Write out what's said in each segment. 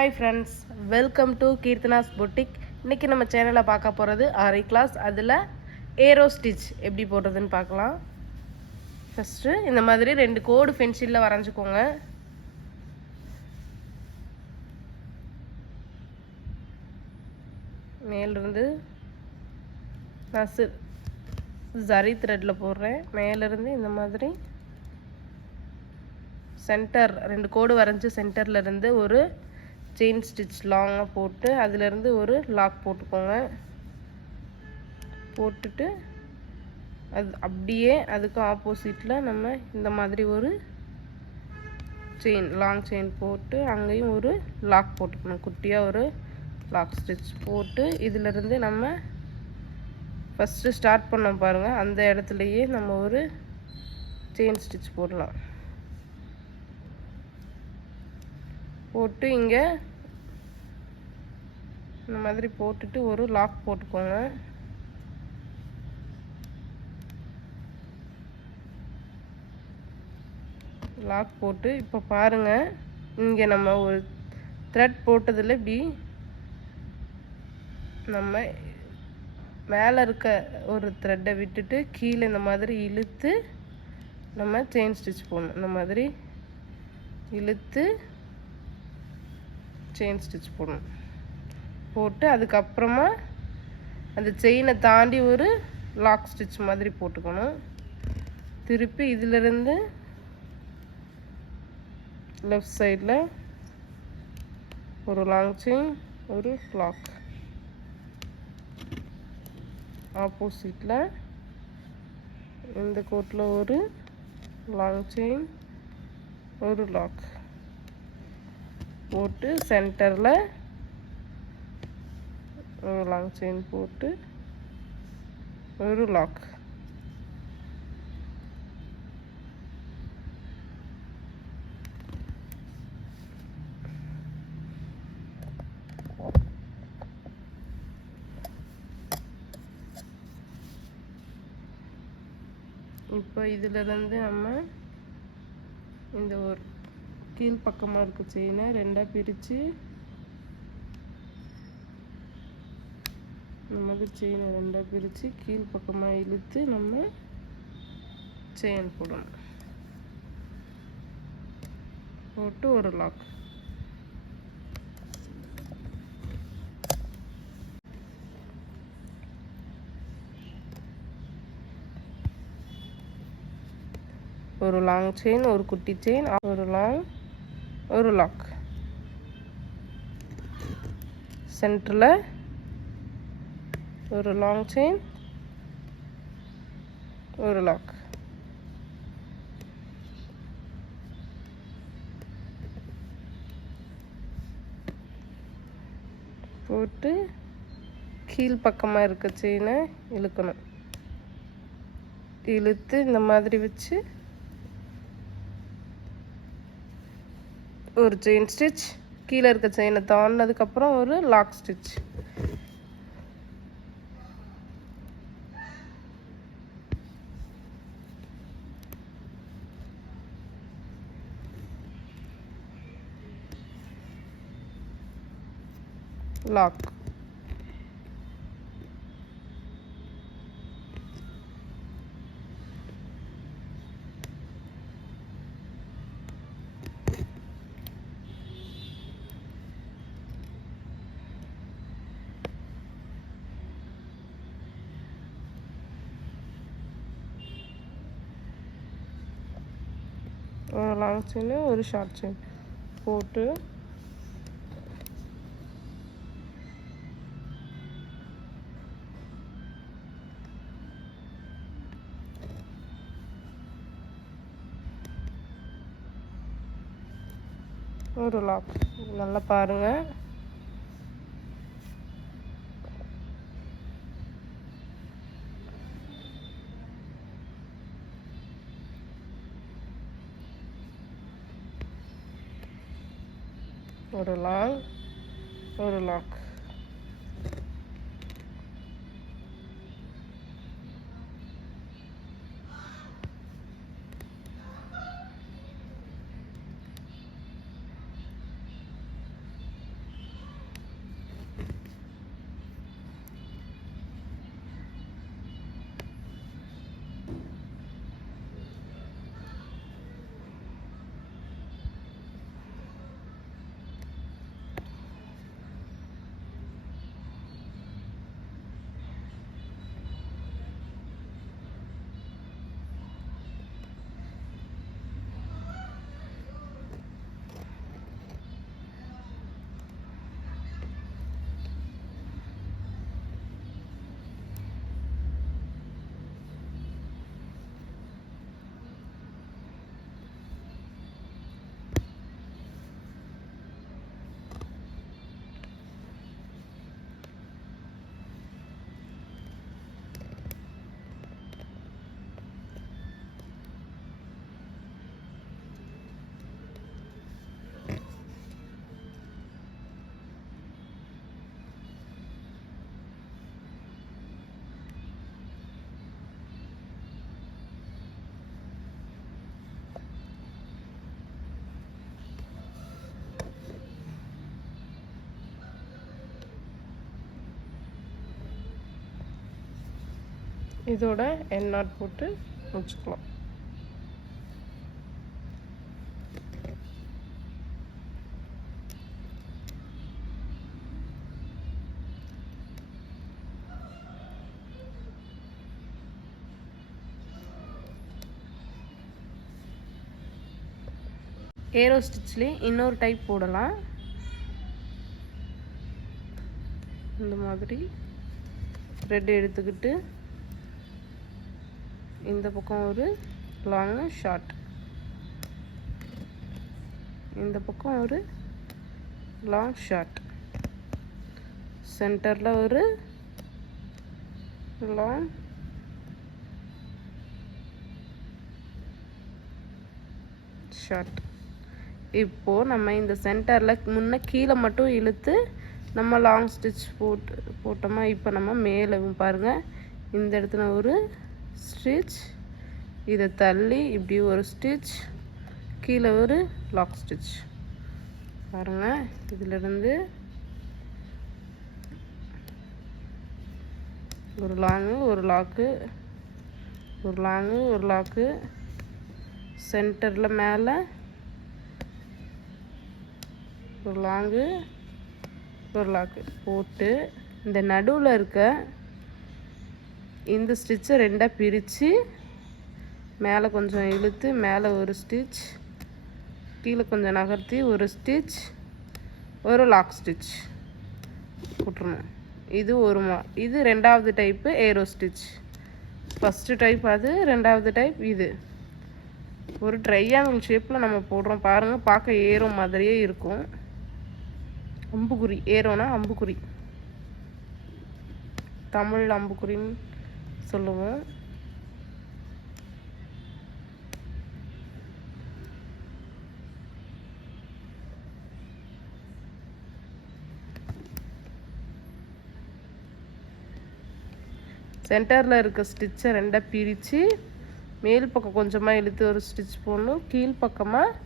Hi friends, welcome to Keerthana's boutique. இன்றைக்கி நம்ம சேனலில் பார்க்க போகிறது ஆரி கிளாஸ். அதில் ஏரோ ஸ்டிச் எப்படி போடுறதுன்னு பார்க்கலாம். ஃபஸ்ட்டு இந்த மாதிரி 2 கோடு பென்சிலில் வரைஞ்சிக்கோங்க. மேலிருந்து நான் ஜரி த்ரெட்டில் போடுறேன். மேலேருந்து இந்த மாதிரி சென்டர் 2 கோடு வரைஞ்சி சென்டர்லேருந்து ஒரு செயின் ஸ்டிச் லாங்காக போட்டு அதிலேருந்து ஒரு லாக் போட்டுக்கோங்க. போட்டுட்டு அது அப்படியே அதுக்கு ஆப்போசிட்டில் நம்ம இந்த மாதிரி ஒரு லாங் செயின் போட்டு அங்கேயும் ஒரு லாக் போட்டுக்கணும். குட்டியாக ஒரு லாக் ஸ்டிச் போட்டு இதிலேருந்து நம்ம ஃபஸ்ட்டு ஸ்டார்ட் பண்ணோம் பாருங்கள், அந்த இடத்துலையே நம்ம ஒரு செயின் ஸ்டிச் போடலாம். போட்டு இங்கே இந்த மாதிரி போட்டுட்டு ஒரு லாக் போட்டுக்கோங்க. லாக் போட்டு இப்போ பாருங்கள், இங்கே நம்ம ஒரு த்ரெட் போட்டதில் இப்படி நம்ம மேலே இருக்க ஒரு த்ரெட்டை விட்டுட்டு கீழே இந்த மாதிரி இழுத்து நம்ம செயின் ஸ்டிச் போடணும். இந்த மாதிரி இழுத்து செயின் ஸ்டிச் போடணும். போட்டு அதுக்கப்புறமா அந்த செயினை தாண்டி ஒரு லாக் ஸ்டிச் மாதிரி போட்டுக்கணும். திருப்பி இதிலிருந்து லெஃப்ட் சைடில் ஒரு லாங் செயின், ஒரு லாக், ஆப்போசிட்டில் இந்த கோட்டில் ஒரு லாங் செயின், ஒரு லாக் போட்டு சென்டரில் ஒரு லாங் செயின் போட்டு ஒரு லாக். இப்போ இதிலிருந்து நம்ம இந்த ஒரு கீழ்ப்பக்கமாக இருக்க செயினை 2ஆக பிரித்து இந்த மாதிரி செயினை 2ஆக பிரித்து கீழ்ப்பக்கமாக இழுத்து நம்ம செயின் போடணும். போட்டு ஒரு லாக். ஒரு லாங் செயின், ஒரு குட்டி செயின், ஒரு லாங், ஒரு லாக். சென்டரில் ஒரு லாங் செயின், ஒரு லாக். போட்டு கீழ்ப்பக்கமாக இருக்க செயினை இழுக்கணும். இழுத்து இந்த மாதிரி வச்சு ஒரு செயின் ஸ்டிச், கீழே இருக்க செயினை தாண்டினதுக்கப்புறம் ஒரு லாக் ஸ்டிச். லாக். ஒரு லாங் செயின், ஒரு ஷார்ட் செயின் போட்டு ஒரு லாக். நல்லா பாருங்கள், ஒரு லாங், ஒரு லாக். இதோட என் நாட் போட்டு முடிச்சுக்கலாம். ஏரோ ஸ்டிச்லேயே இன்னொரு டைப் போடலாம். இந்த மாதிரி த்ரெட் எடுத்துக்கிட்டு இந்த பக்கம் ஒரு லாங் ஷார்ட், இந்த பக்கம் ஒரு லாங் ஷார்ட், சென்டரில் ஒரு லாங் ஷார்ட். இப்போது நம்ம இந்த சென்டரில் முன்ன கீழே மட்டும் இழுத்து நம்ம லாங் ஸ்டிச் போட்டோமா. இப்போ நம்ம மேலே பாருங்கள், இந்த இடத்துல ஒரு ஸ்டிச், இதை தள்ளி இப்படி ஒரு ஸ்டிச், கீழே ஒரு லாக் ஸ்டிச் பாருங்கள். இதிலிருந்து ஒரு லாங்கு, ஒரு லாக்கு, ஒரு லாங்கு, ஒரு லாக்கு, சென்டரில் மேலே ஒரு லாங்கு, ஒரு லாக்கு போட்டு இந்த நடுவில் இருக்க இந்த ஸ்டிச்சை ரெண்டாக பிரித்து மேலே கொஞ்சம் இழுத்து மேலே ஒரு ஸ்டிச், கீழே கொஞ்சம் நகர்த்தி ஒரு ஸ்டிச், ஒரு லாக் ஸ்டிச் போட்டுருணும். இது இது ரெண்டாவது type arrow stitch. First type அது, ரெண்டாவது டைப் இது. ஒரு ட்ரையாங்கிள் ஷேப்பில் நம்ம போடுறோம் பாருங்கள், பார்க்க ஏரோ மாதிரியே இருக்கும். அம்புக்குறி, ஏரோனா அம்புக்குறி, தமிழ் அம்புக்குறின்னு சொல்லுவோம். சென்டரில் இருக்க ஸ்டிச்சை ரெண்டாக பிரித்து மேல் பக்கம் கொஞ்சமாக இழுத்து ஒரு ஸ்டிச் போடணும், கீழ் பக்கமாக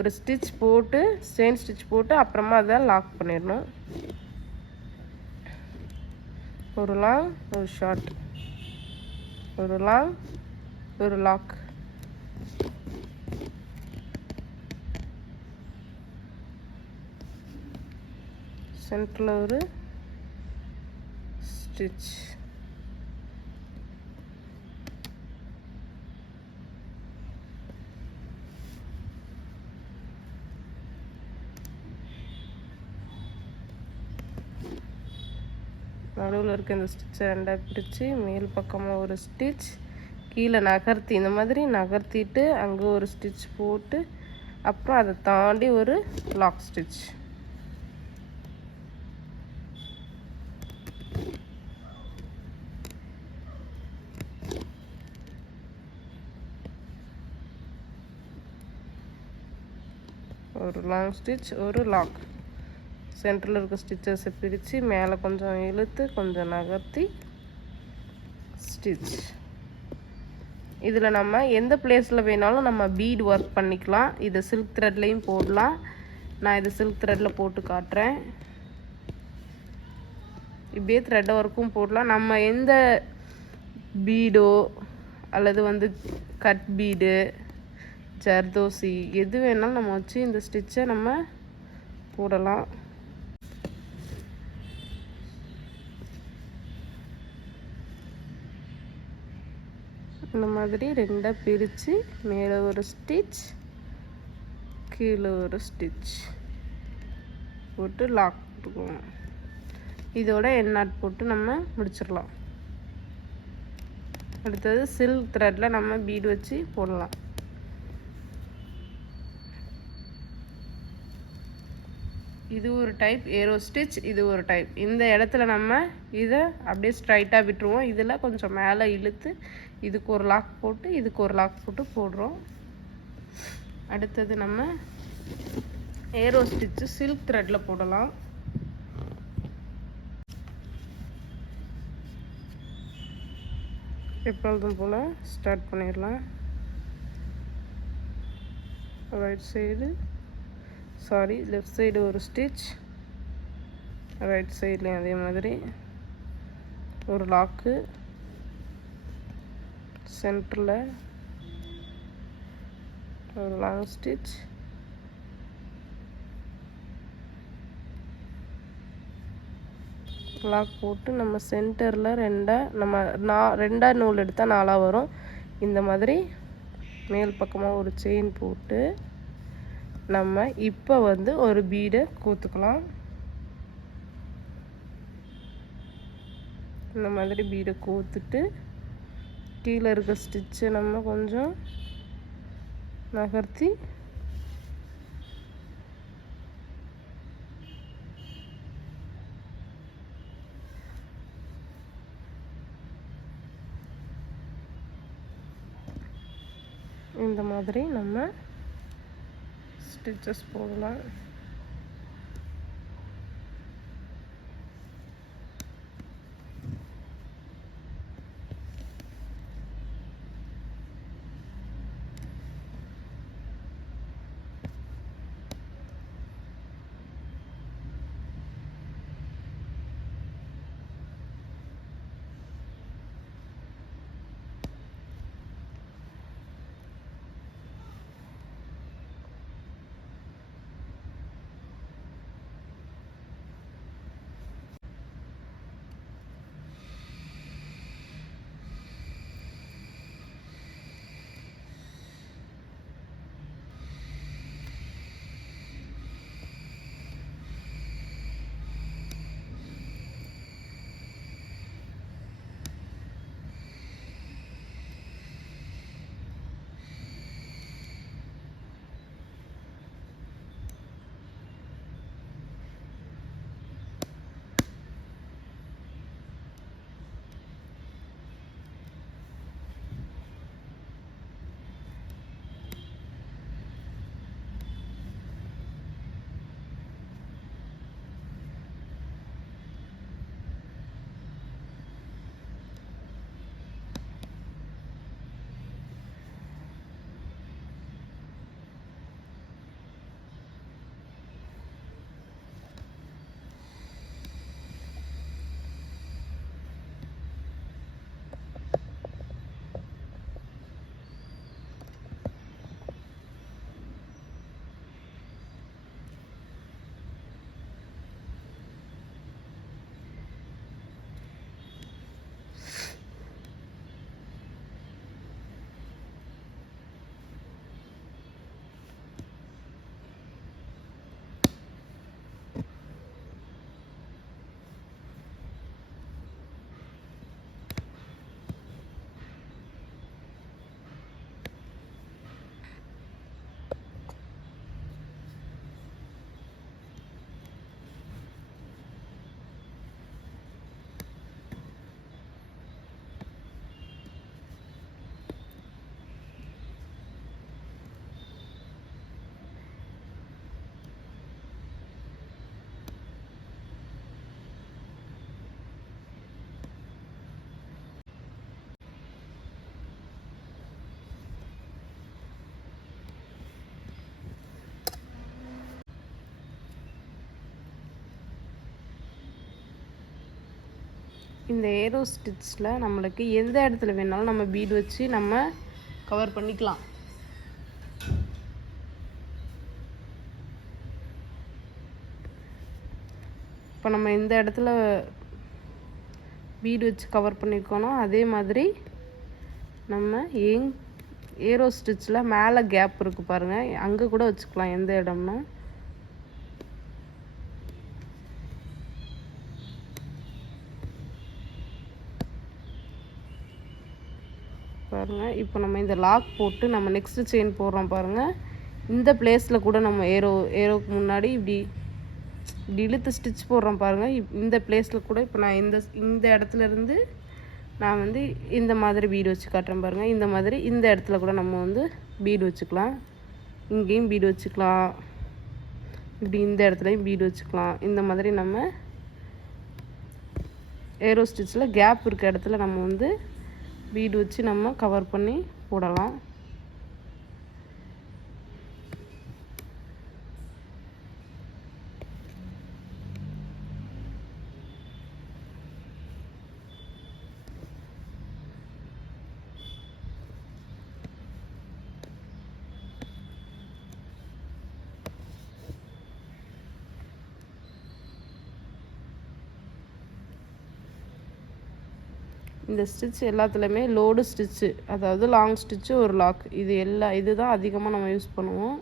ஒரு ஸ்டிச் போட்டு செயின் ஸ்டிச் போட்டு அப்புறமா அதை லாக் பண்ணிடணும். ஒரு லாங், ஒரு ஷார்ட், ஒரு லாங், ஒரு லாக், சென்டரில் ஒரு ஸ்டிச், நடுவில் இருக்க இந்த ஸ்டிச்சை ரெண்டாக பிரித்து மேல் பக்கமாக ஒரு ஸ்டிச், கீழே நகர்த்தி இந்த மாதிரி நகர்த்திட்டு அங்கே ஒரு ஸ்டிச் போட்டு அப்புறம் அதை தாண்டி ஒரு லாக் ஸ்டிச். ஒரு லாங் ஸ்டிச், ஒரு லாக், சென்டரில் இருக்க ஸ்டிச்சஸை பிரித்து மேலே கொஞ்சம் இழுத்து கொஞ்சம் நகர்த்தி ஸ்டிச். இதில் நம்ம எந்த பிளேஸில் வேணாலும் நம்ம பீட் ஒர்க் பண்ணிக்கலாம். இதை சில்க் த்ரெட்லேயும் போடலாம். நான் இதை சில்க் த்ரெட்டில் போட்டு காட்டுறேன். இப்படியே த்ரெட் ஒர்க்கும் போடலாம். நம்ம எந்த பீடோ அல்லது கட் பீடு, ஜர்தோசி எது வேணாலும் நம்ம வச்சு இந்த ஸ்டிச்சை நம்ம போடலாம். இந்த மாதிரி ரெண்டாக பிரித்து மேலே ஒரு ஸ்டிச், கீழே ஒரு ஸ்டிச் போட்டு லாக் போட்டுக்குவோம். இதோட என் நாட் போட்டு நம்ம முடிச்சிடலாம். அடுத்தது சில்க் த்ரெட்டில் நம்ம பீடு வச்சு போடலாம். இது ஒரு டைப் ஏரோ ஸ்டிச், இது ஒரு டைப். இந்த இடத்துல நம்ம இதை அப்படியே ஸ்ட்ரைட்டாக விட்டுருவோம். இதில் கொஞ்சம் மேலே இழுத்து இதுக்கு ஒரு லாக் போட்டு இதுக்கு ஒரு லாக் போட்டு போடுறோம். அடுத்தது நம்ம ஏரோ ஸ்டிச்சு சில்க் த்ரெட்டில் போடலாம். எப்பொழுதும் போல் ஸ்டார்ட் பண்ணிடலாம். ரைட் சைடு லெஃப்ட் சைடு ஒரு ஸ்டிச், ரைட் சைட்லேயும் அதே மாதிரி ஒரு லாக்கு, சென்டரில் ஒரு லாங் ஸ்டிச், லாக் போட்டு நம்ம சென்டரில் ரெண்டாக நூல் எடுத்தால் 4 வரும். இந்த மாதிரி மேல் பக்கமாக ஒரு செயின் போட்டு நம்ம இப்போ வந்து ஒரு பீடை கோத்துக்கலாம். இந்த மாதிரி பீடை கோத்துட்டு கீழே இருக்க ஸ்டிச்சை நம்ம கொஞ்சம் நகர்த்தி இந்த மாதிரி நம்ம ஸ்டிச்சஸ் போடலாம். இந்த ஏரோ ஸ்டிச்சில் நம்மளுக்கு எந்த இடத்துல வேணாலும் நம்ம பீட் வச்சு நம்ம கவர் பண்ணிக்கலாம். இப்போ நம்ம இந்த இடத்துல பீடு வச்சு கவர் பண்ணியிருக்கோனோ அதே மாதிரி நம்ம ஏரோ ஸ்டிச்சில் மேலே கேப் இருக்குது பாருங்கள், அங்கே கூட வச்சுக்கலாம் எந்த இடம்னா. பாருங்கள் இப்போ நம்ம இந்த லாக் போட்டு நம்ம நெக்ஸ்ட்டு செயின் போடுறோம் பாருங்கள். இந்த பிளேஸில் கூட நம்ம ஏரோக்கு முன்னாடி இப்படி இழுத்து ஸ்டிச் போடுறோம் பாருங்கள். இந்த பிளேஸில் கூட இப்போ நான் இந்த இடத்துல இருந்து நான் வந்து இந்த மாதிரி பீடு வச்சு காட்டுறேன் பாருங்கள். இந்த மாதிரி இந்த இடத்துல கூட நம்ம வந்து பீடு வச்சுக்கலாம், இங்கேயும் பீடு வச்சுக்கலாம், இப்படி இந்த இடத்துலையும் பீடு வச்சுக்கலாம். இந்த மாதிரி நம்ம ஏரோ ஸ்டிச்சில் கேப் இருக்க இடத்துல நம்ம வந்து பீடு வச்சு நம்ம கவர் பண்ணி போடலாம். இந்த ஸ்டிச் எல்லாத்துலேயுமே லோடு ஸ்டிச்சு, அதாவது லாங் ஸ்டிச்சு ஒரு லாக், இதுதான் அதிகமாக நம்ம யூஸ் பண்ணுவோம்.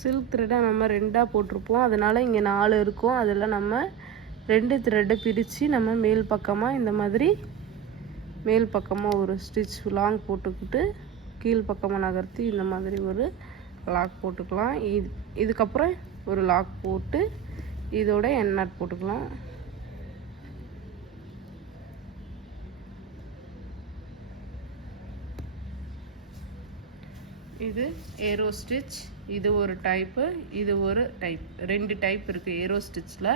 சில்க் த்ரெட்டை நம்ம 2ஆக போட்டிருப்போம், அதனால் இங்கே 4 இருக்கும். அதில் நம்ம 2 த்ரெட்டை பிரித்து நம்ம மேல் பக்கமாக இந்த மாதிரி மேல் பக்கமாக ஒரு ஸ்டிச் லாங் போட்டுக்கிட்டு கீழ் பக்கமாக நகர்த்தி இந்த மாதிரி ஒரு லாக் போட்டுக்கலாம். இதுக்கப்புறம் ஒரு லாக் போட்டு இதோட எண்ட் நாட் போட்டுக்கலாம். இது ஏரோ ஸ்டிச், இது ஒரு டைப்பு, இது ஒரு டைப், 2 டைப் இருக்குது ஏரோ ஸ்டிச்சில்.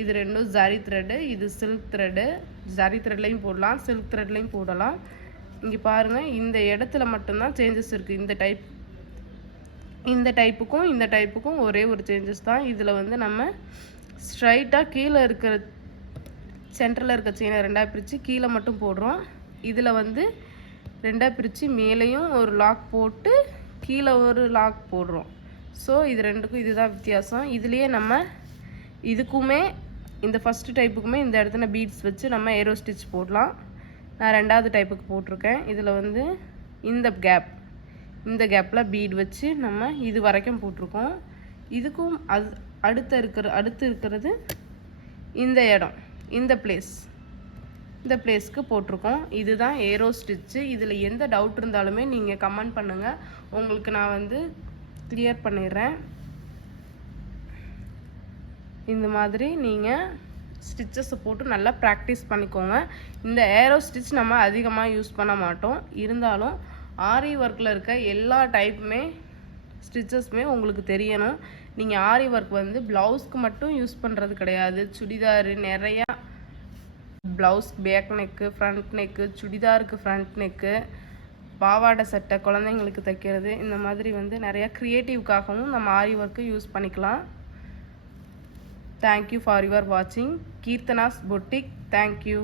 இது ரெண்டும் ஜரி த்ரெட்டு, இது சில்க் த்ரெட்டு. ஜரி த்ரெட்லையும் போடலாம், சில்க் த்ரெட்லையும் போடலாம். இங்கே பாருங்கள், இந்த இடத்துல மட்டும்தான் சேஞ்சஸ் இருக்குது. இந்த டைப்புக்கும் ஒரே ஒரு சேஞ்சஸ் தான். இதில் வந்து நம்ம ஸ்ட்ரைட்டாக கீழே இருக்கிற சென்டரில் இருக்க செயினை 2ஆக பிரித்து கீழே மட்டும் போடுறோம். இதில் வந்து 2ஆக பிரித்து மேலேயும் ஒரு லாக் போட்டு கீழே ஒரு லாக் போடுறோம். ஸோ இது ரெண்டுக்கும் இதுதான் வித்தியாசம். இதுலேயே நம்ம இதுக்குமே இந்த ஃபஸ்ட்டு டைப்புக்குமே இந்த இடத்துல பீட்ஸ் வச்சு நம்ம ஏரோ ஸ்டிச் போடலாம். நான் 2ஆவது டைப்புக்கு போட்டிருக்கேன். இதில் வந்து இந்த கேப்பில் பீட் வச்சு நம்ம இது வரைக்கும் போட்டிருக்கோம். இதுக்கும் அடுத்து இருக்கிறது இந்த இடம், இந்த பிளேஸ்க்கு போட்டிருக்கோம். இதுதான் ஏரோ ஸ்டிச்சு. இதில் எந்த டவுட் இருந்தாலுமே நீங்கள் கமெண்ட் பண்ணுங்கள், உங்களுக்கு நான் வந்து கிளியர் பண்ணிடுறேன். இந்த மாதிரி நீங்கள் ஸ்டிச்சஸை போட்டு நல்லா ப்ராக்டிஸ் பண்ணிக்கோங்க. இந்த ஏரோ ஸ்டிச் நம்ம அதிகமாக யூஸ் பண்ண மாட்டோம், இருந்தாலும் ஆரி ஒர்க்கில் இருக்க எல்லா டைப்புமே ஸ்டிச்சஸுமே உங்களுக்கு தெரியணும். நீங்கள் ஆரி ஒர்க் வந்து ப்ளவுஸ்க்கு மட்டும் யூஸ் பண்ணுறது கிடையாது, சுடிதாரு நிறையா blouse back neck, front neck, சுடிதாருக்கு ஃப்ரண்ட் நெக்கு, பாவாடை சட்டை குழந்தைங்களுக்கு தைக்கிறது, இந்த மாதிரி வந்து நிறையா க்ரியேட்டிவ்காகவும் நம்ம ஆரி ஒர்க்கு யூஸ் பண்ணிக்கலாம். தேங்க்யூ ஃபார் யுவர் வாட்சிங். கீர்த்தனாஸ் பொட்டிக். தேங்க்யூ.